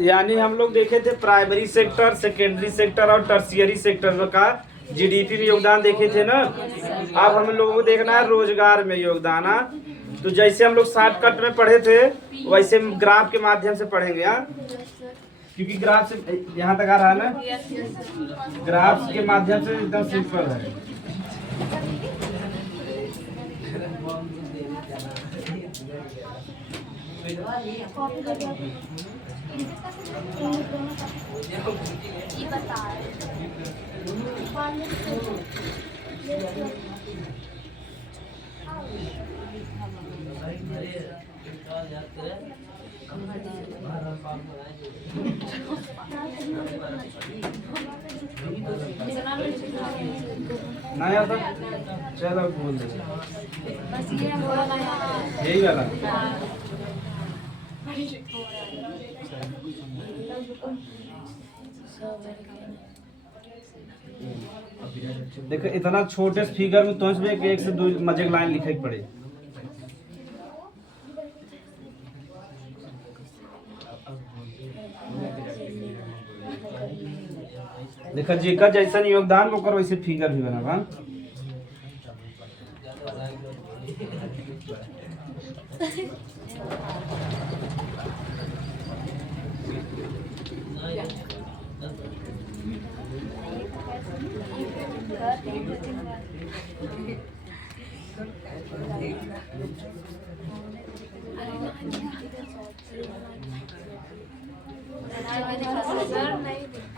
यानी हम लोग देखे थे प्राइमरी सेक्टर, सेकेंडरी सेक्टर और टर्शियरी सेक्टर का जीडीपी में योगदान देखे थे ना। अब हम लोगों को देखना है रोजगार में योगदान। तो जैसे हम लोग शॉर्टकट में पढ़े थे वैसे ग्राफ के माध्यम से पढ़ेंगे। क्योंकि ग्राफ से यहाँ तक आ रहा है ना, ग्राफ के माध्यम से एकदम सिंपल है। नहीं आता, चलो बोल दे यही वाला। देखो इतना छोटे फिगर में तो इसमें एक से दो मजे की लाइन लिखे पड़े। देखा जेकर जैसा योगदान वो करो वैसे फिगर भी बना।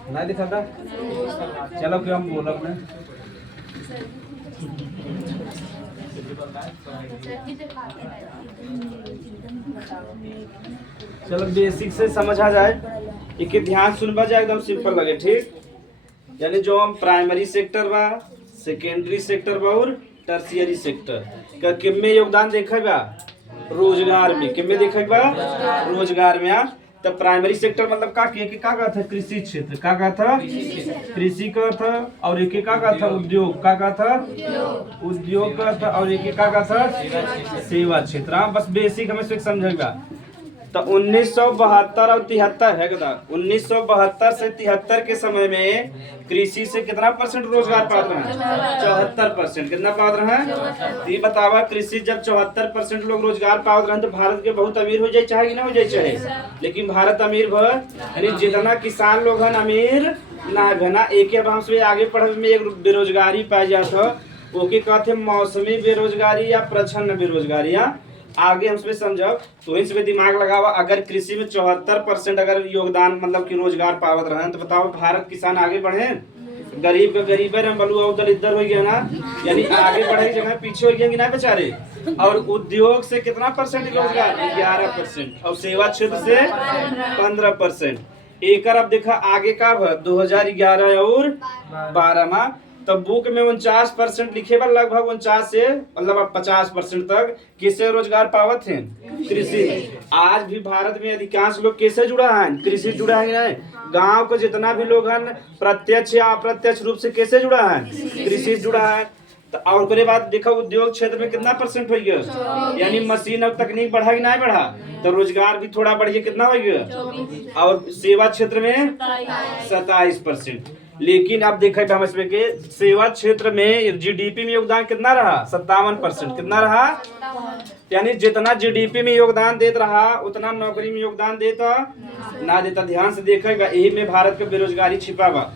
नहीं दिखा था, चलो क्यों हम बोला अपने। चलो बेसिक से समझ आ जाए, एक ध्यान सुनवा जाए, एकदम सिंपल लगे। ठीक, यानी जो हम प्राइमरी सेक्टर बा, सेकेंडरी सेक्टर बा और टर्शियरी सेक्टर का किनमें योगदान देखेगा, रोजगार में। किनमें देखेगा, रोजगार में। तब प्राइमरी सेक्टर मतलब का था, कृषि क्षेत्र का था, कृषि का था। और एक का था, उद्योग का था, उद्योग का था। और एक का था, सेवा क्षेत्र। बस बेसिक हमें समझेगा। तो 1972 और 73 है कदा, 1972 से 73 के समय में कृषि से कितना परसेंट रोजगार पात्र हैं, 74%। कितना पात्र हैं, ये बतावा। कृषि जब 74% लोग रोजगार पात्र हैं तो भारत के बहुत अमीर हो जाए चाहे कि ना हो जाए चाहे। लेकिन भारत अमीर यानी जितना किसान लोग हैं अमीर ना बना। एक से आगे पढ़े में एक बेरोजगारी पाई जाता, ओके कहते मौसमी बेरोजगारी या प्रच्छन्न बेरोजगारी। आगे हमसे समझो तो इसमें दिमाग लगावा। अगर कृषि में 74% अगर योगदान मतलब कि रोजगार पावत रहे तो बताओ भारत किसान आगे बढ़े, गरीब का गरीब है, बलुआ उधर इधर हो गया ना। यानी आगे बढ़े की जगह पीछे हो गया कि ना बेचारे। और उद्योग से कितना परसेंट रोजगार, 11%। और सेवा क्षेत्र से 15%। एक अब देखा आगे का 2011 और 12 में तब बुक में 49% लिखे बा, लगभग 49 से मतलब 50% तक किसे रोजगार पावत हैं, कृषि। आज भी भारत में अधिकांश लोग कैसे जुड़ा है, कृषि जुड़ा है नहीं। गांव को जितना भी लोग हैं प्रत्यक्ष या अप्रत्यक्ष रूप से कैसे जुड़ा है, कृषि जुड़ा है। तो और उसके बाद देखा उद्योग क्षेत्र में कितना परसेंट हो गया, यानी मशीन और तकनीक बढ़ा कि नहीं बढ़ा, तो रोजगार भी थोड़ा बढ़ गया, कितना हो गया। और सेवा क्षेत्र में 27%। लेकिन अब देखा हम इसमें के सेवा क्षेत्र में जीडीपी में योगदान कितना रहा, 57%। कितना रहा, यानी जितना जीडीपी में योगदान देता रहा उतना नौकरी में योगदान देता ना देता। ध्यान से देखेगा, यही में भारत का बेरोजगारी छिपा बा।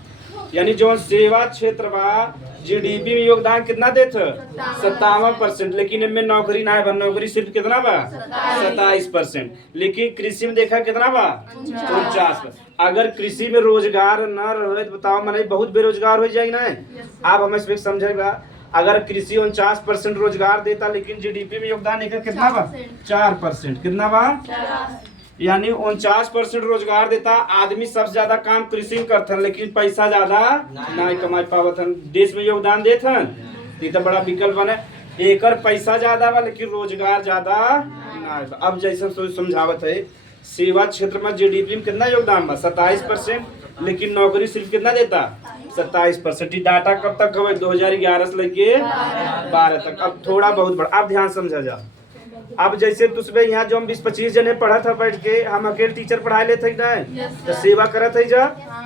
यानी जो सेवा क्षेत्र बा जीडीपी में योगदान कितना देता, 57%। लेकिन इनमें नौकरी ना है, नौकरी सिर्फ कितना बा, 27%। लेकिन कृषि में देखा कितना बा, 49%। अगर कृषि में रोजगार न रहे तो बताओ मैंने बहुत बेरोजगार हो जाएगी ना। आप हमें इसमें समझेगा, अगर कृषि 49% रोजगार देता लेकिन जीडीपी में योगदान एक कितना बा, 4%। कितना बा, यानी 49% रोजगार देता। आदमी सबसे ज्यादा काम कृषि में करते हैं लेकिन पैसा ज्यादा नहीं कमा पावत हैं, देश में योगदान देते हैं। तो बड़ा विकल्प बने, एकर पैसा ज्यादा बा लेकिन रोजगार ज्यादा नहीं। अब जैसे समझावत है, सेवा क्षेत्र में जीडीपी में कितना योगदान बा, 27%। लेकिन नौकरी सिर्फ कितना देता, 27%। डाटा कब तक है, 2011 से लेके 12 तक। अब थोड़ा बहुत बड़ा, आप ध्यान समझा जा। अब जैसे तुझे यहाँ जो हम 20-25 जने पढ़ा था बैठ के, हम अकेले टीचर पढ़ा लेते ना, तो सेवा करत है जा।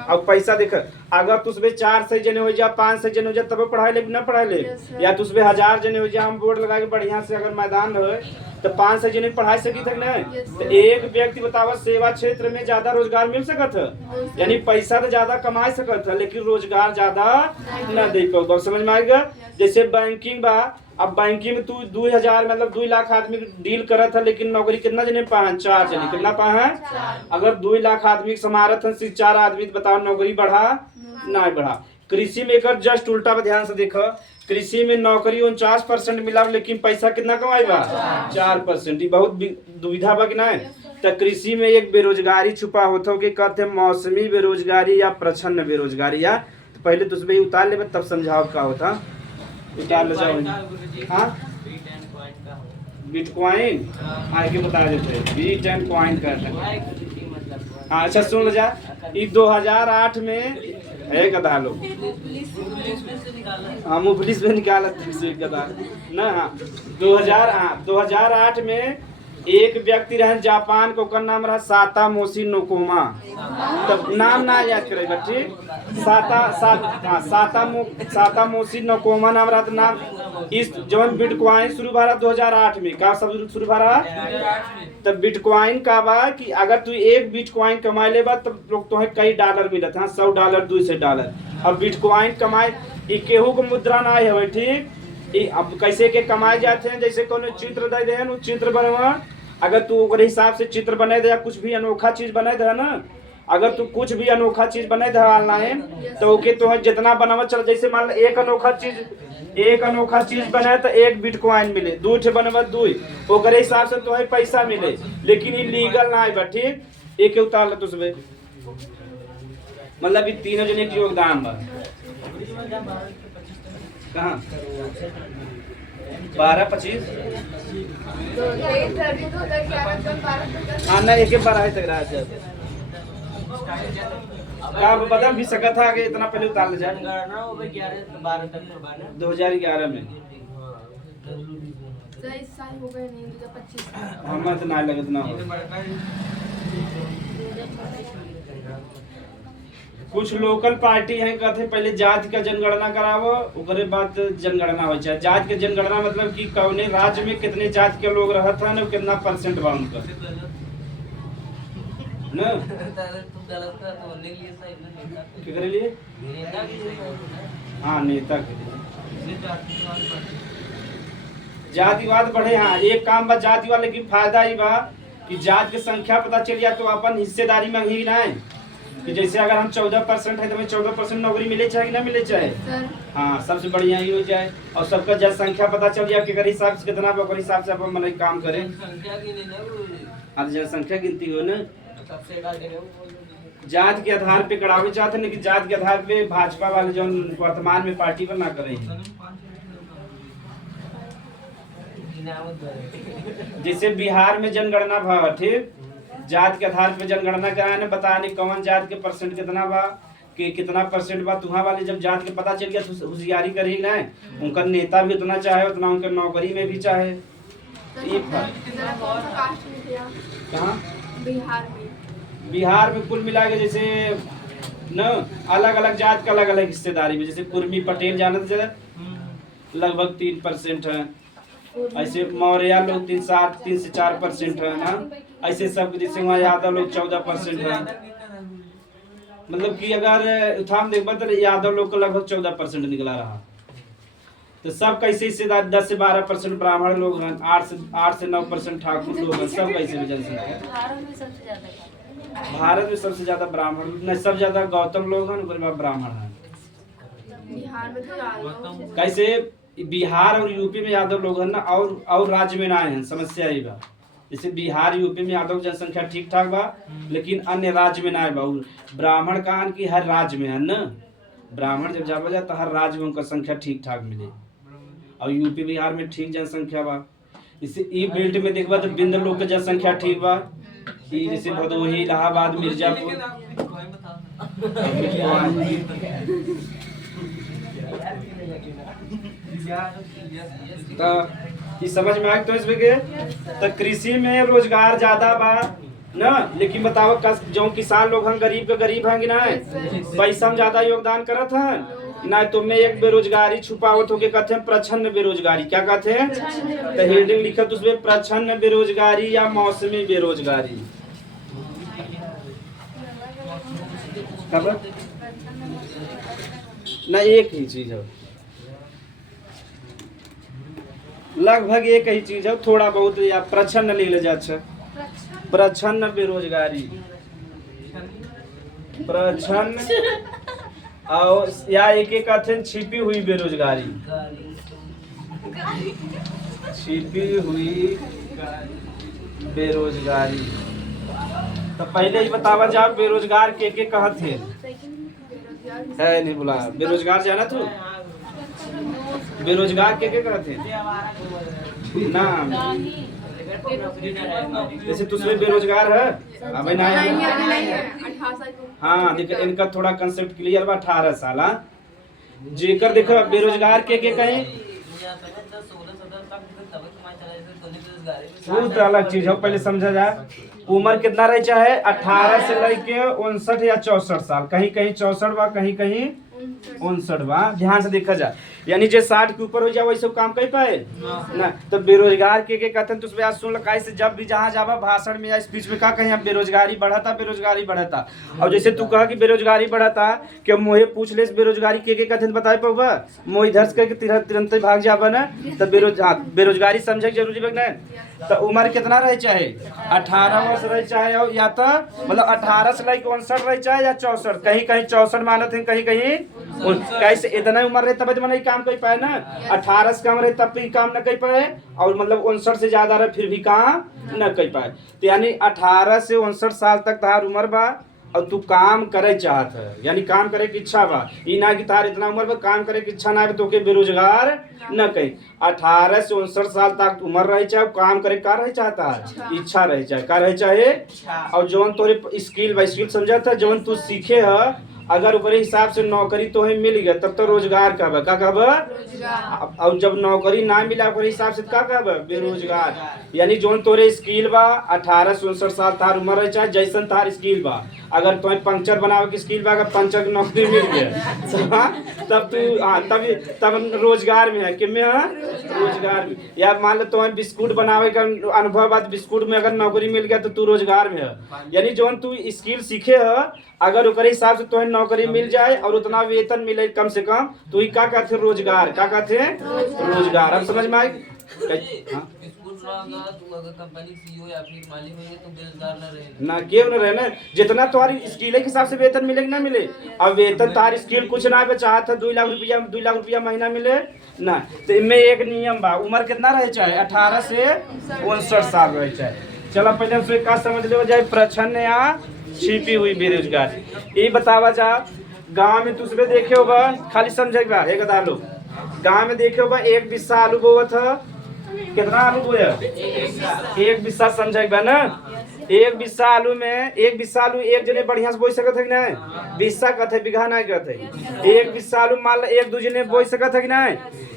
अब पैसा देख, अगर तुझे 400 जने हो जा, 500 जने हो जा, तब पढ़ाई ले ना पढ़ाई ले, या तुझे 1000 जने हो जा, हम बोर्ड लगा के बढ़िया से अगर मैदान रहे तो 500 जने पढ़ाई सकी थे ना। तो एक व्यक्ति बतावा सेवा क्षेत्र में ज्यादा रोजगार मिल सकत है, यानी पैसा तो ज्यादा कमा सकत है लेकिन रोजगार ज्यादा न दे पाओ। समझ में आएगा? जैसे बैंकिंग बा, अब बैंकिंग में तू 2000 मतलब 2 लाख आदमी डील करत है, लेकिन नौकरी कितना जने पाए? 4 जने। कितना पाए? अगर 2 लाख आदमी समारत है, 4 आदमी बताओ नौकरी बढ़ा नहीं बढ़ा। कृषि में एक जस्ट उल्टा पर ध्यान से देखो, कृषि में नौकरी 49% मिला लेकिन पैसा कितना कमाई बा? 4%। बहुत दुविधा बा कि नहीं? तो कृषि में एक बेरोजगारी छुपा होता हो कि कहते मौसमी बेरोजगारी या प्रछन्न बेरोजगारी। या तो पहले तो उसमें उतार ले तब समझाओ क्या होता, उतार ले जाओ। हाँ, बिटकॉइन आगे बता देते हैं, बीट एंड कॉइन कहते। हाँ अच्छा सुन जा, 2008 में है गधा लोग, हाँ मुफलिस में निकाला गधा ना। हाँ 2008 में एक व्यक्ति रहे जापान को, का नाम रहा सातामोशी नोकोमा। तब नाम ना याद करेगा, ठीक? सातामोशी नोकोमा नाम रहा। नाम इस जब बिटकॉइन शुरू भरा 2008 में, का सब शुरू भरा तब बिटकॉइन का बा कि अगर तू एक बिटकॉइन कमाए ले बा तब लोग तो कई डॉलर मिलत है, $100 $200। अब बिटकॉइन कमाए केहू को मुद्रा ना है, ठीक? अब कैसे के कमाए जाते हैं, जैसे कोनो चित्र दे दे न, चित्र बनवा, अगर तू ओकरे हिसाब से चित्र बने दे या कुछ भी अनोखा चीज बने दे ना, अगर तू कुछ भी अनोखा चीज बने दे ऑनलाइन तो ओके तो जितना बनावा चल, जैसे मान लो एक अनोखा चीज बने तो 1 बिटकॉइन मिले, 2 ठे बनवा 2, ओकरे हिसाब से तो पैसा मिले, लेकिन ये लीगल ना है, ठीक? एक उतार ले तुझे, मतलब ये तीनों जने के योगदान बा। कहाँ 12-25 हाँ ना, एक 12 तक रहा है। आप बदल भी सकता था कि इतना पहले उतार ले जाए 2011 में। हमें तो ना लगे इतना हो। कुछ लोकल पार्टी हैं कहते पहले जाति का जनगणना करावो, ओकरे बाद जनगणना हो जाए। जाति के जनगणना मतलब कि कौने राज्य में कितने जाति के लोग रहत हैं, कितना परसेंट बा उनका ना। किसके लिए? हाँ नेता के लिए जातिवाद बढ़े। हाँ एक काम बा जातिवाद, लेकिन फायदा ही बा कि जाति की संख्या पता चल जाए तो अपन हिस्सेदारी में ही ना है कि जैसे अगर हम 14% है तो हमें 14% नौकरी मिले चाहे कि ना मिले चाहे। हाँ सबसे बढ़िया ही हो जाए, और सबका जनसंख्या पता चल जाए कि हिसाब से कितना हिसाब से अपन मतलब काम करें। अब जनसंख्या गिनती हो ना, जात के आधार पे करावे चाहते हैं, लेकिन जात के आधार पे भाजपा वाले जो वर्तमान में पार्टी पर ना करें। जैसे बिहार में जनगणना भाव, ठीक? जात के आधार पे जनगणना कराने बताने कौन जात के परसेंट कितना बा, कि कितना परसेंट बा। तुहा वाले जब जात के पता चल गया तो होशियारी करी ना, उनका नेता भी उतना चाहे उतना उनके नौकरी में भी चाहे। कहाँ बिहार में कुल मिला के जैसे न अलग अलग जात का अलग अलग हिस्सेदारी में, जैसे कुर्मी पटेल जानते थे लगभग 3% है, ऐसे मौर्य लोग 3 से 4% है ना, ऐसे सब जैसे वहाँ यादव लोग 14% है। मतलब कि अगर उठाम देखा तो यादव लोग को लगभग 14% निकला रहा। तो सब कैसे हिस्सेदार 10 से 12% ब्राह्मण लोग हैं, 8 से 9% ठाकुर लोग हैं। सब कैसे जनसंख्या भारत में सबसे ज्यादा ब्राह्मण नहीं, सबसे ज्यादा गौतम लोग हैं, उसके बाद ब्राह्मण हैं। कैसे बिहार और यूपी में यादव लोग हैं ना, और राज्य में ना है, समस्या ही बा। जैसे बिहार यूपी में यादव जनसंख्या ठीक ठाक बा, लेकिन अन्य राज्य में ना है बा। ब्राह्मण कहाँ की हर राज्य में है ना, ब्राह्मण जब जावा जाए तो हर राज्य में उनका संख्या ठीक ठाक मिले, और यूपी बिहार में ठीक जनसंख्या बा। इसे ई बेल्ट में देखबा तो बिंद लोग के जनसंख्या ठीक बा, जैसे भदोही, इलाहाबाद, मिर्जापुर। तो ये समझ में आए तो इसमें के तो कृषि में रोजगार ज्यादा बा ना, लेकिन बताओ जो किसान लोग हैं गरीब के गरीब हैं कि ना, पैसा में ज्यादा योगदान करत हैं ना। तुम्हें एक बेरोजगारी छुपावत होके कहते हैं प्रच्छन्न बेरोजगारी, क्या कहते हैं? तो हेडिंग लिखत उसमें प्रच्छन्न बेरोजगारी या मौसमी बेरोजगारी। ना एक ही चीज है, लगभग एक ही चीज है, थोड़ा बहुत या प्रच्छन्न ले ले जा। प्रच्छन्न बेरोजगारी, प्रच्छन्न और या एक एक कहते छिपी हुई बेरोजगारी, छिपी हुई बेरोजगारी। तो पहले ही बतावा जा बेरोजगार के कहत है नहीं बोला बेरोजगार जाना तू, बेरोजगार के कहते ना, जैसे तुझमें बेरोजगार है अबे ना हाँ देख इनका थोड़ा कंसेप्ट क्लियर बा। 18 साल जेकर देखो बेरोजगार के कहीं बहुत अलग चीज है, पहले समझा जाए। उम्र कितना रहे चाहे 18 से लेके 59 या 64 साल, कहीं कहीं 64 बा कहीं कहीं 59 बा, ध्यान से देखा जाए। यानी जो 60 के ऊपर हो जाए वैसे काम कर पाए ना। तो बेरोजगार के कहते हैं, तो उसमें आज सुन लगा से जब भी जहाँ जावा भाषण में या स्पीच में का कहीं बेरोजगारी बढ़ता बेरोजगारी बढ़ता। और जैसे तू कहा कि बेरोजगारी बढ़ता कि मोहे पूछ ले बेरोजगारी के कहते हैं बताए पाऊबा, मोह इधर से तुरंत भाग जाबा ना। तो बेरोजगारी समझे जरूरी है ना। तो उम्र कितना रहे चाहे 18 वर्ष रहे चाहे या तो मतलब 18 से लेकर 59 रहे चाहे या 64, कहीं कहीं 64 मानत है कहीं कहीं कैसे इतना उम्र रहे तब मैंने काम कर पाए ना। 18 से कम रहे तब भी काम न कर पाए और मतलब 59 से ज्यादा रहे फिर भी काम न कर पाए। तो यानी 18 से 59 साल तक तार उम्र बा और तू काम करे चाहत है, यानी काम करे की इच्छा बा। ई ना कि तार इतना उम्र बा काम करे की इच्छा ना तो के बेरोजगार न कही। 18 से 59 साल तक उम्र रहे चाहे काम करे का रहे चाहता है, इच्छा रहे चाहे का रहे चाहे। और जौन तोरे स्किल बा स्किल समझत है, जौन तू सीखे है अगर ऊपर हिसाब से नौकरी तो है मिल गया तब तो रोजगार का बा, का कहब। और जब नौकरी ना मिला ऊपर हिसाब से का कहब बेरोजगार। यानी जोन तोरे स्किल बा 18 से 59 साल तार उम्र रहे चाहे जैसन तार स्किल बा। अगर तुम्हें पंक्चर बनावे की स्किल बा, अगर पंक्चर की नौकरी मिल गया तब तू तब रोजगार में है कि में रोजगार में। या मान लो तुम्हें बिस्कुट बनावे का अनुभव बा, बिस्कुट में अगर नौकरी मिल गया तो तू रोजगार में है। यानी जोन तू स्किल सीखे है अगर ऊपर हिसाब से तुम्हें नौकरी मिल जाए और उतना वेतन मिले कम से कम तो ही का कहते रोजगार, का कहते हैं रोजगार। अब समझ में आए ना क्यों न रहे ना। जितना तुम्हारी स्किल के हिसाब से वेतन मिले ना मिले। अब वेतन तार स्किल कुछ ना बचा था 2 लाख रुपया महीना मिले ना। तो इनमें एक नियम बा उम्र कितना रहे चाहे 18 से 59 साल रहे चाहे। चलो पहले उससे का समझ ले जाए प्रच्छन्न या छिपी हुई बेरोजगारी। ये बतावा जा गांव में दूसरे देखे होगा खाली समझेगा एक दालो गांव में देखे होगा 1 बिस्सा आलू बोवा था। कितना आलू बोया 1 बिस्सा समझेगा ना। 1 बिस्सा आलू में 1 बिस्सा आलू एक जने बढ़िया से बोई सकत है कि नहीं, बिस्सा कहते बीघा नहीं कहते। 1 बिस्सा आलू मान लो 1-2 जने बोई सकत है कि नहीं।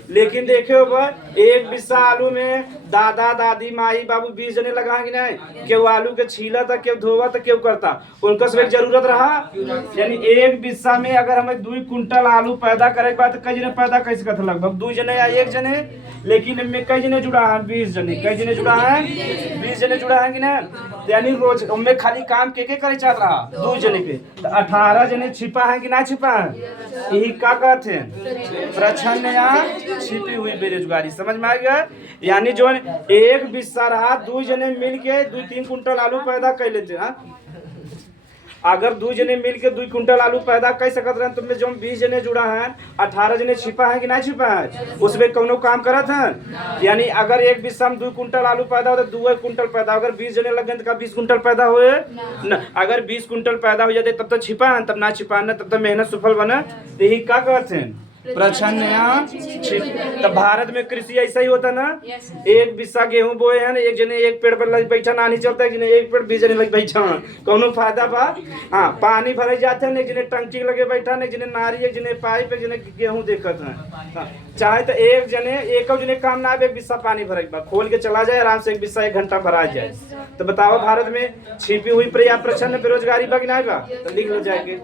लेकिन देखे हो 1 बिस्सा आलू में दादा दादी माई बाबू 20 जने लगा कि नहीं। केहू आलू के छीला था केहू धोवा था केहू करता उनका सब जरूरत रहा। यानी 1 बिस्सा में अगर हमें 2 कुंटल आलू पैदा करे के बाद कई जने पैदा कैसे करते लगभग 2 जने या 1 जने। लेकिन इनमें कई जने जुड़ा है 20 जने, कई जने जुड़ा है 20 जने जुड़ा है कि नहीं। यानी रोज उनमें खाली काम के करे चाहत रहा 2 जने पे। तो 18 जने छिपा है कि ना छिपा है, यही का कहते हैं प्रच्छन्न या छिपी हुई बेरोजगारी। समझ में आ गया। यानी जो 1 बिस्सा रहा 2 जने मिल के 2-3 कुंटल आलू पैदा कर लेते हैं। अगर 2 जने मिल के 2 कुंटल आलू पैदा कर सकते हैं तुमने जो 20 जने जुड़ा है 18 जने छिपा है कि नहीं छिपा है, उसमें कोनो काम करत है। यानी अगर 1 बिस्सा में 2 कुंटल आलू पैदा हो तो 2 कुंटल पैदा। अगर 20 जने लगे तो 20 कुंटल पैदा हुए न। अगर 20 कुंटल पैदा हो जाते तब तो छिपा है, तब ना छिपा न तब तो मेहनत सफल बने। यही का कहते हैं प्रछन्न या छिपी। तो भारत में कृषि ऐसा ही होता ना, एक बिस्सा गेहूं बोए हैं, एक जने एक पेड़ पर लग बैठा ना नहीं चलता, एक जने एक पेड़ बीस जने लग बैठा कौनो फायदा बा। हाँ, पानी भरे जाते हैं, एक जने टंकी लगे बैठा, एक जने नारी, एक जने पाइप, एक जने गेहूं देखत है। हाँ, चाहे तो एक जने काम ना आवे, एक बिस्सा पानी भरे बा खोल के चला जाए आराम से, एक बिस्सा 1 घंटा भरा जाए। तो बताओ भारत में छिपी हुई या प्रछन्न बेरोजगारी बा कि नहीं बा? तो लिख लो जाके।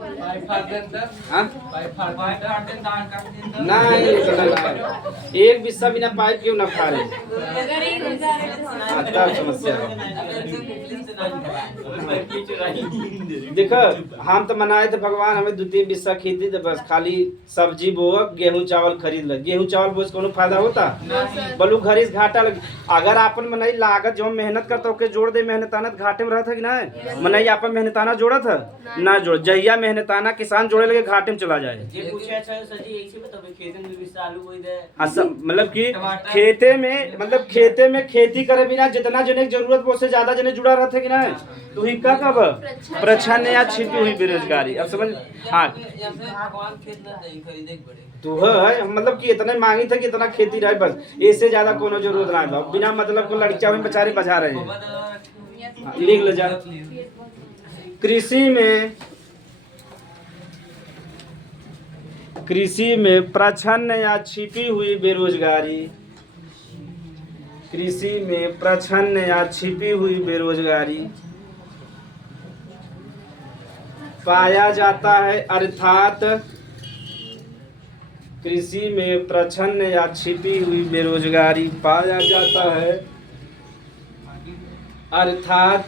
नहीं, एक बिस्सा बिना पाइप क्यों ना खा ले, तब समस्या। देखो हम तो मनाए थे भगवान हमें 2-3 बिस्सा खेती, तो बस खाली सब्जी बो, गेहूं चावल खरीद ले। गेहूं चावल बोझ कोनो फायदा होता बोलू, घरीस घाटा लगे। अगर आपन मनाई लागत जो मेहनत करता के जोड़ दे, मेहनताना घाटे में रहता कि ना, मनाई आपन मेहनताना जोड़ा था ना जोड़, जहिया मेहनताना किसान जोड़े लगे घाटे में चला जाए। मतलब कि खेते में खेती करे बिना जितना जने जरूरत वो से ज्यादा जने जुड़ा रहते कि ना, तो ही का कब प्रछन्न या छिपी हुई बेरोजगारी। अब समझ। हाँ, तो है मतलब कि इतने मांगी था कि इतना खेती रहे, बस इससे ज्यादा कोनो जरूरत ना है। बिना मतलब को लड़कियां में बेचारे बजा रहे हैं। लिख ले जा। कृषि में प्रछन्न या छिपी हुई बेरोजगारी, कृषि में प्रछन्न या छिपी हुई बेरोजगारी पाया जाता है, अर्थात कृषि में प्रछन्न या छिपी हुई बेरोजगारी पाया जाता है, अर्थात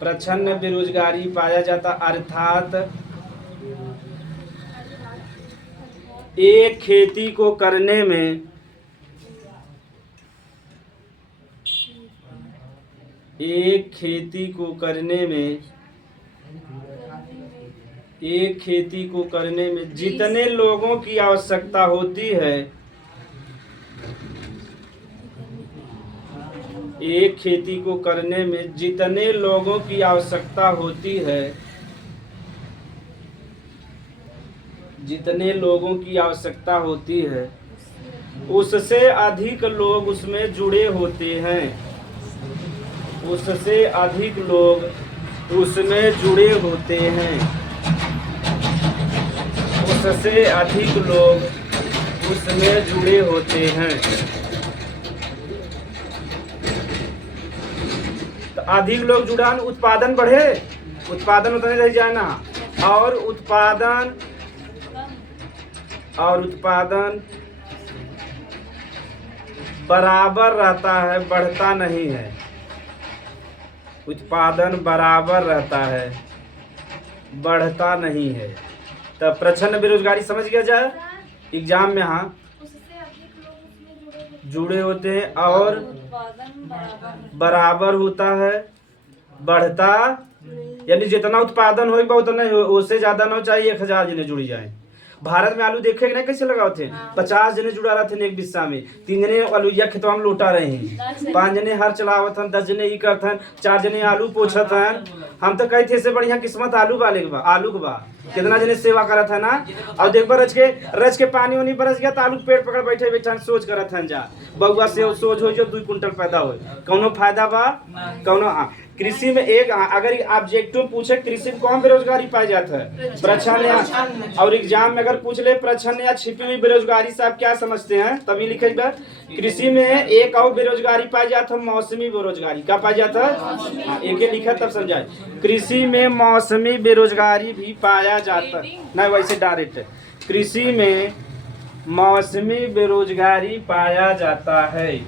प्रछन्न बेरोजगारी पाया जाता, अर्थात एक खेती को करने में एक खेती को करने में जितने लोगों की आवश्यकता होती है, एक खेती को करने में जितने लोगों की आवश्यकता होती है, जितने लोगों की आवश्यकता होती है उससे अधिक लोग उसमें जुड़े होते हैं, उससे अधिक लोग उसमें जुड़े होते हैं, उससे अधिक लोग उसमें जुड़े होते हैं। तो अधिक लोग जुड़ान, उत्पादन बढ़े, उत्पादन उतने रह जाए ना, और उत्पादन बराबर रहता है, बढ़ता नहीं है। उत्पादन बराबर रहता है, बढ़ता नहीं है। तो प्रछन्न बेरोजगारी समझ गया जाए एग्जाम में। हाँ, जुड़े होते हैं और बराबर होता है, बढ़ता यानी जितना उत्पादन होगा उतना उससे ज्यादा ना चाहिए 1000 जने जुड़ जाए। भारत में आलू देखे ना कैसे लगाओ थे, 50 जने जुड़ा रहे थे एक बिस्सा में, 3 जने आलूया खेतवा में लौटा रहे हैं, 5 जने हर चलावत हैं, 10 जने ई करथन, 4 जने आलू पोछत हैं। हम तो कही थे से बढ़िया किस्मत आलू वाले के बा, आलू के बा कितना जने सेवा करत है ना। और देख बार रच के पानी उनी बरस गया तो आलू पेट पकड़ बैठे बैठा सोच करत हैं जा बउआ से सोच हो जो 2 क्विंटल पैदा हो, कौनो फायदा बा कौनो। हाँ, कृषि में एक अगर ऑब्जेक्टिव पूछे कृषि में कौन बेरोजगारी पाई जाता है, प्रछन्न। और एग्जाम में अगर पूछ ले प्रछन्न या छिपी हुई बेरोजगारी से आप क्या समझते हैं, तभी लिखे कृषि में एक और बेरोजगारी पाई जाता है, मौसमी बेरोजगारी। क्या पाई जाता है, एक लिखा तब समझाए। कृषि में मौसमी बेरोजगारी भी पाया जाता है, नहीं वैसे डायरेक्ट कृषि में मौसमी बेरोजगारी पाया जाता है।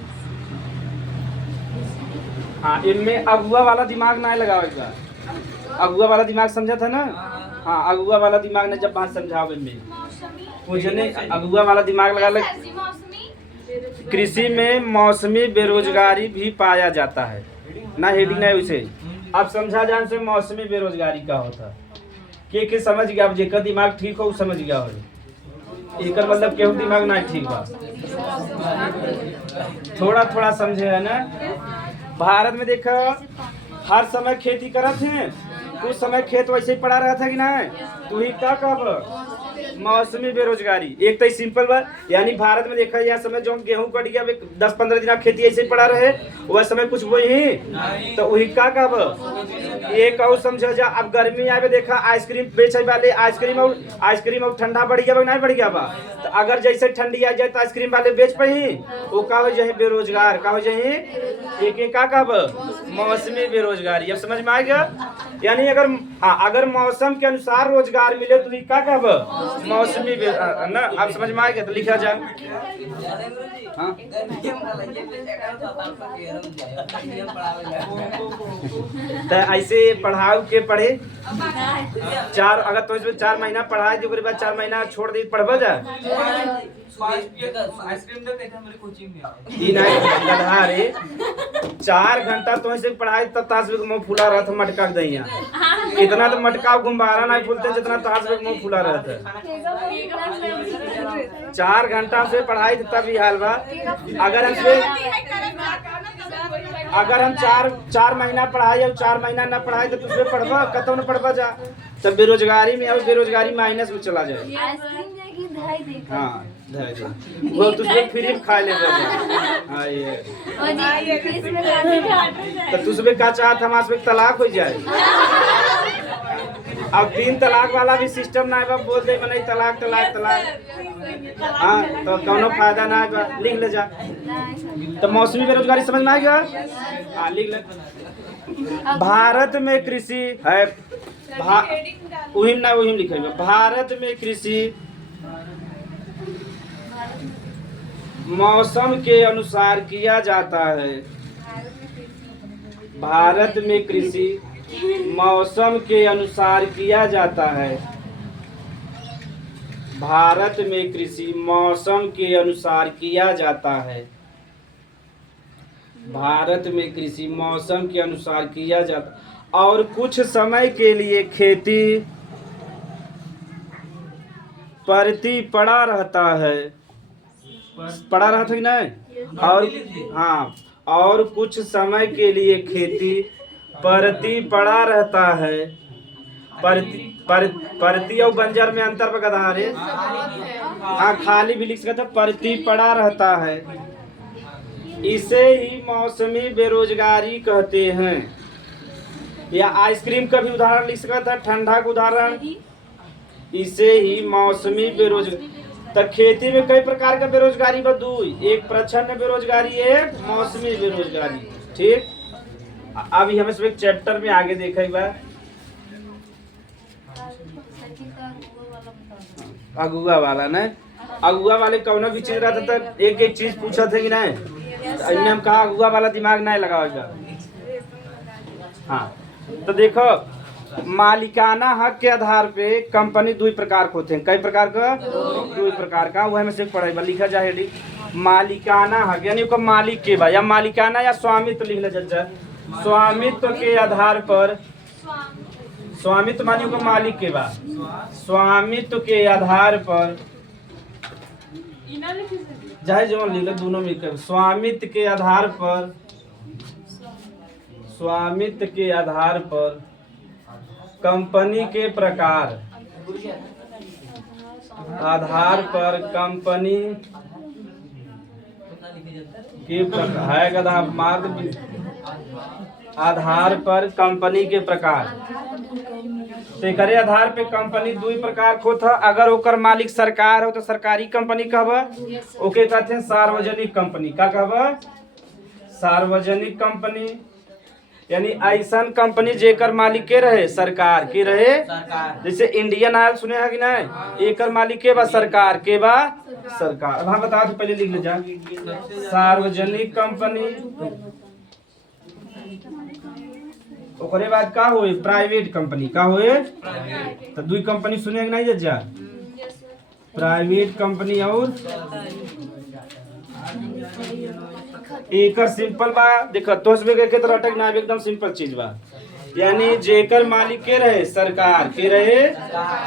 हाँ, इनमें अगुआ वाला दिमाग ना लगाओगा, अगुआ वाला दिमाग समझा था ना। हाँ, अगुआ वाला दिमाग ने जब बात समझाओ इनमें मुझे अगुआ वाला दिमाग लगा लग। कृषि में मौसमी बेरोजगारी भी पाया जाता है ना, हेडिंग नहीं उसे। अब समझा जान से मौसमी बेरोजगारी का होता के समझ गया। अब जेकर दिमाग ठीक हो समझ गया हो, एक मतलब केहू दिमाग ना ठीक बा, थोड़ा थोड़ा समझे है ना। भारत में देखो हर समय खेती करत हैं, कुछ समय खेत वैसे ही पड़ा रहा था कि ना, तू ही का कब मौसमी बेरोजगारी। एक तो सिंपल बात, यानी भारत में देखा जाए समय जो गेहूं कट गया 10-15 दिन खेती ऐसे ही पड़ा रहे, वह समय कुछ वही तो वही का कब एक और समझ जा। अब गर्मी आवे देखा आइसक्रीम बेचे वाले आइसक्रीम और ठंडा बढ़ गया नहीं बढ़ गया बा, तो अगर जैसे ठंडी आ जाए तो आइसक्रीम वाले बेच पाही, वो का हो जाए बेरोजगार, का हो जाए एक का कब मौसमी बेरोजगारी। अब समझ में आ गया। यानी अगर अगर मौसम के अनुसार रोजगार मिले तो का कब मौसमी ना। आप समझ में आ गया तो लिखा जाए। हाँ तो ऐसे पढ़ाओ के पढ़े चार, अगर तो इसमें 4 महीना पढ़ाए दी बाद 4 महीना छोड़ दी पढ़बा जा गधा रे। 4 घंटा तो ऐसे पढ़ाई तब ताश में मुंह फुला रहा था मटका दैया, इतना तो मटका गुब्बारा नहीं फूलते जितना ताश में मुंह फुला रहा था। 4 घंटा से पढ़ाई तब ही हाल बा। अगर हम 4 महीना पढ़ाई और 4 महीना न पढ़ाई तो तुझे पढ़बा कतौ न पढ़बा जा, तब बेरोजगारी में और बेरोजगारी माइनस में चला जाए। हाँ वो तुझे फ्री खा ले। हाँ ये तो तुझे का चाहत हमारे तलाक हो जाए। अब 3 तलाक वाला भी सिस्टम ना है, बोल दे नहीं तलाक तलाक तलाक। हाँ तो कोनो फायदा ना है, लिख ले जा। तो मौसमी बेरोजगारी समझ में आ गया। हाँ लिख ले। भारत में कृषि है वही लिखे। भारत में कृषि मौसम के अनुसार किया जाता है। भारत में कृषि मौसम के अनुसार किया जाता है। भारत में कृषि मौसम के अनुसार किया जाता है। भारत में कृषि मौसम के अनुसार किया जाता और कुछ समय के लिए खेती परती पड़ा रहता है। पड़ा रहता कि नहीं। और हाँ और कुछ समय के लिए खेती परती पड़ा रहता है। परती और बंजर में अंतर बता रहे। हाँ खाली भी लिख सकते, परती पड़ा रहता है। इसे ही मौसमी बेरोजगारी कहते हैं। या आइसक्रीम का भी उदाहरण लिख सकता, ठंडा का उदाहरण। इसे ही मौसमी बेरोजगारी। तो खेती में कई प्रकार का बेरोजगारी बदू, एक प्रच्छन्न बेरोजगारी, एक मौसमी बेरोजगारी। ठीक, अभी हम इसमें चैप्टर में आगे देखा अगुआ वाला ना। अगुआ वाले कौन भी चीज रहता था, एक एक चीज पूछा थे कि नहीं, तो हम कहा अगुआ वाला दिमाग नहीं लगाओ। हाँ तो देखो, मालिकाना हक के आधार पे कंपनी 2 प्रकार के होते हैं। कई प्रकार का 2 प्रकार का, वह में से पढ़े लिखा जाए। मालिकाना हक यानी को मालिक के बा, या मालिकाना या स्वामित्व लिख ले जा। स्वामित्व के आधार पर, स्वामित्व मानियो को मालिक के बा, स्वामित्व के आधार पर जाए जो लिख दोनों में। स्वामित्व के आधार पर, स्वामित्व के आधार पर कंपनी के प्रकार, आधार पर कंपनी के प्रकार है। आधार पर कंपनी के प्रकार, तेरे आधार पे कंपनी 2 प्रकार को था। अगर ओकर मालिक सरकार हो तो सरकारी कंपनी कहब, ओके कहते हैं सार्वजनिक कंपनी। का कहब? सार्वजनिक कंपनी। यानी ऐसा कंपनी जेकर मालिक के रहे सरकार के रहे। जैसे इंडियन ऑयल सुने है कि नहीं, एकर मालिक के बा सरकार के बा सरकार। अब हम बता दो, पहले लिख ले जा। सार्वजनिक कंपनी, ओकरे बाद का होए प्राइवेट कंपनी। का होए तो 2 कंपनी सुने कि नहीं जा, प्राइवेट कंपनी और एकर सिंपल बा। देखो तो के तरह अटक ना, एकदम सिंपल चीज बा। यानी जेकर मालिक के रहे सरकार के रहे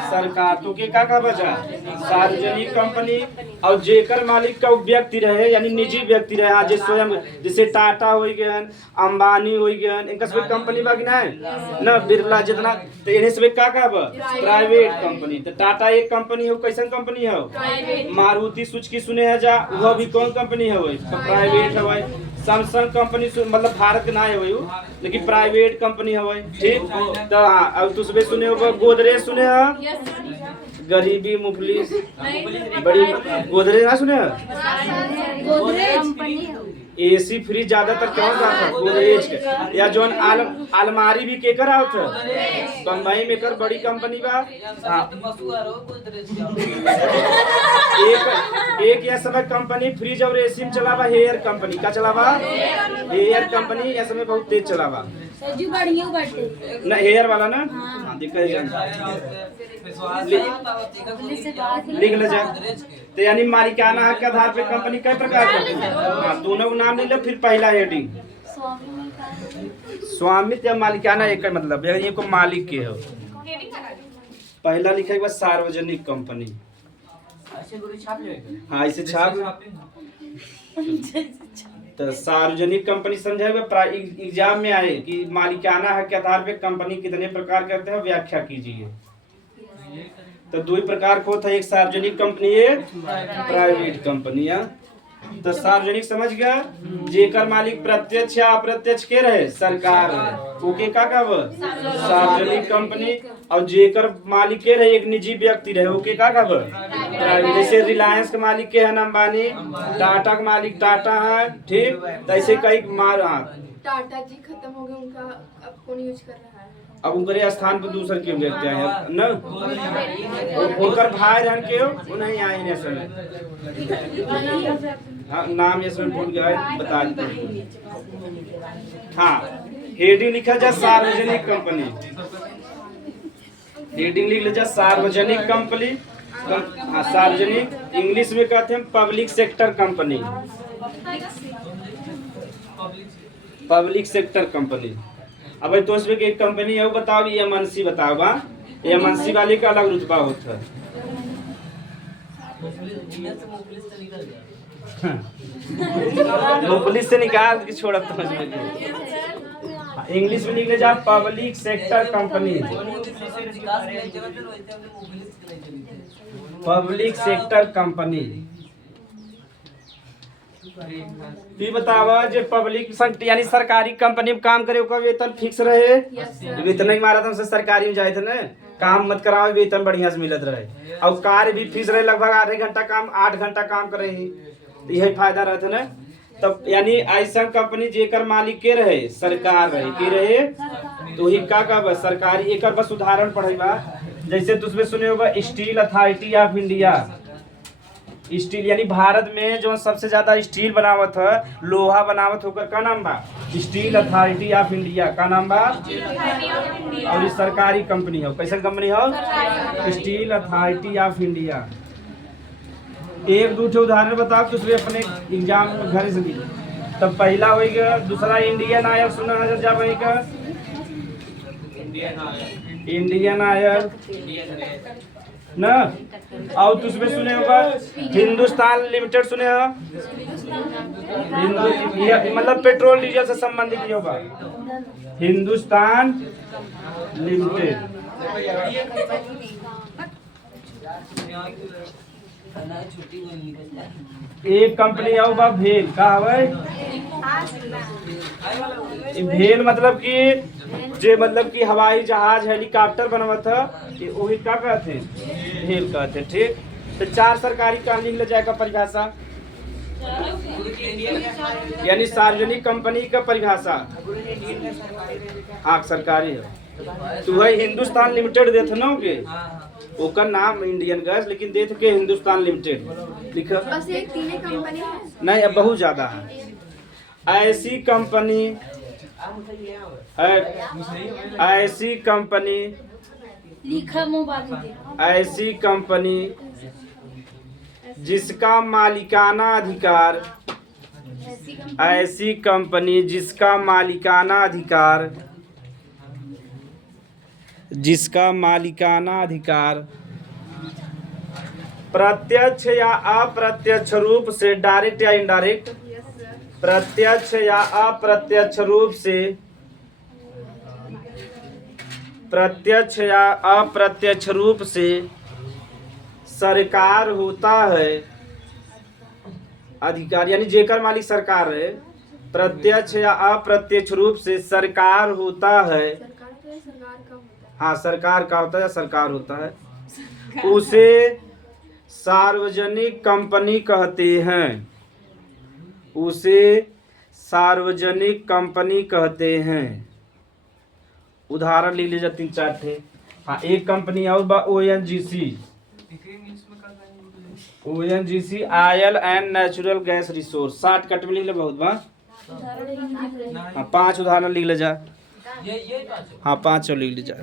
सरकार तो के का बचा सार्वजनिक कंपनी। और जेकर मालिक का व्यक्ति रहे यानी निजी व्यक्ति रहे, हाँ जे स्वयं जैसे टाटा हो गए, अंबानी हो गए, इनका सब कंपनी बाकी ना है ना, बिरला जितना, तो इन्हें सब का प्राइवेट कंपनी। तो टाटा एक कंपनी है, कैसन कंपनी है, मारुति सुजुकी सुने है जा, वह भी कौन कंपनी है, प्राइवेट है। सैमसंग कंपनी मतलब भारत के ना है वही, लेकिन प्राइवेट कंपनी है ठीक। तो हाँ अब तुम सुने हो गोदरेज सुने हो, गरीबी मुफलिस बड़ी गोदरेज ना सुने हो, एसी फ्रिज ज्यादातर कौन सा था गोदरेज के, या जो अलमारी भी केकर आवत है बम्बई में कर बड़ी कंपनी बा। एक यह समय कंपनी फ्रिज और एसी में चलावा हेयर कंपनी का चलावा, हेयर कंपनी यह समय बहुत तेज चलावा ना, हेयर वाला ना लिख ले जाए। तो यानी मालिकाना हक के आधार पे कंपनी कई प्रकार की है, हाँ दोनों को नाम ले लो। फिर पहला हेडिंग स्वामित्व या मालिकाना, एक मतलब ये को मालिक के हो। पहला लिखा है सार्वजनिक कंपनी, हाँ इसे छाप। तो सार्वजनिक कंपनी समझाएगा एग्जाम में आए कि मालिकाना हक के आधार पे कंपनी कितने प्रकार करते हैं, व्याख्या कीजिए। तो दो ही प्रकार को था, एक सार्वजनिक कंपनी एक प्राइवेट कंपनी। तो सार्वजनिक समझ गया, जेकर मालिक प्रत्यक्ष या अप्रत्यक्ष के रहे सरकार ओके का सार्वजनिक कंपनी। और जेकर मालिक के रहे एक निजी व्यक्ति रहे ओके का प्राइवेट। जैसे रिलायंस के मालिक के है अंबानी, टाटा का मालिक टाटा है ठीक। तो ऐसे कई टाटा जी खत्म हो गए, उनका अब कौन यूज कर रहा है, अब उनके स्थान पर दूसर के व्यक्ति आए हैं न, उनकर भाई रहन के वो नहीं आए हैं समय, हाँ नाम ये समय भूल गया बता देते। हाँ हेडिंग लिखा जा सार्वजनिक कंपनी, हेडिंग लिख लीजिए सार्वजनिक कंपनी। हाँ सार्वजनिक इंग्लिश में कहते हैं public sector company, public sector company. अब तो उसमें एक कंपनी है वो बताओ, एमएनसी बताओ, एमएनसी वाले का अलग रुतबा होता है। पुलिस से निकाल के छोड़ इंग्लिश में लिख जा public sector company, public sector company. फिर बतावा जो पब्लिक यानी सरकारी कंपनी में काम करे ओकर वेतन फिक्स रहे, वेतन नहीं मारा था हमसे सरकारी में जाए थे ना, काम मत कराओ वेतन बढ़िया से मिलत रहे। और कार्य भी फिक्स रहे, लगभग 8 घंटा काम 8 घंटा काम करे ही, तो यही फायदा रहता ना। तब यानी ऐसा कंपनी जेकर मालिक के रहे सरकार रहे के रहे, तो ही का सरकारी। एक बस उदाहरण पढ़ेगा, जैसे तुझमें सुने होगा steel authority of India, steel यानी भारत में जो सबसे ज्यादा स्टील बनावत है, लोहा बनावत होकर का नाम बा स्टील अथॉरिटी ऑफ इंडिया, का नाम बा। और ये सरकारी कंपनी हो, कैसा कंपनी हो, स्टील अथॉरिटी ऑफ इंडिया। एक दो उदाहरण बताओ तो उसमें अपने एग्जाम घर से दी। तब पहला हो गया, दूसरा इंडियन आयल सुना नजर जा वही का इंडियन आयल ना। और तुझमें सुने होगा हिंदुस्तान लिमिटेड सुने हो, मतलब पेट्रोल डीजल से संबंधित ही होगा हिंदुस्तान लिमिटेड। एक कंपनी है भेल का है, भेल मतलब कि जे मतलब कि हवाई जहाज हेलीकॉप्टर बनवत है, वही क्या कहते हैं भेल कहते हैं ठीक। तो 4 सरकारी काम लिख ले जाएगा परिभाषा, यानी सार्वजनिक कंपनी का परिभाषा। हाँ सरकारी है तो वही हिंदुस्तान लिमिटेड देते ना के ओकर नाम इंडियन गैस, लेकिन देख के हिंदुस्तान लिमिटेड लिखा। बस एक तीन कंपनी है नहीं, अब बहुत ज्यादा है। ऐसी कंपनी ऐसी कंपनी लिखा मोबाइल, ऐसी कंपनी जिसका मालिकाना अधिकार, ऐसी कंपनी जिसका मालिकाना अधिकार जिसका मालिकाना अधिकार प्रत्यक्ष या अप्रत्यक्ष रूप से, डायरेक्ट या इनडायरेक्ट, यस सर, प्रत्यक्ष या अप्रत्यक्ष रूप से, प्रत्यक्ष या अप्रत्यक्ष रूप से सरकार होता है। अधिकार यानी जेकर मालिक सरकार है, प्रत्यक्ष या अप्रत्यक्ष रूप से सरकार होता है। सरकार तो है, सरकार का होता है। हाँ, सरकार का होता है या सरकार होता है, उसे सार्वजनिक कंपनी कहते हैं। उसे सार्वजनिक कंपनी कहते हैं। उदाहरण ले लीजिए 3-4 ठे। हाँ, एक कंपनी और बा ONGC, ONGC oil and natural gas resource. 60 cut में लिख ले बहुत बा। हाँ, 5 उदाहरण लिख ले जा। हाँ, 5 लिख ले जा।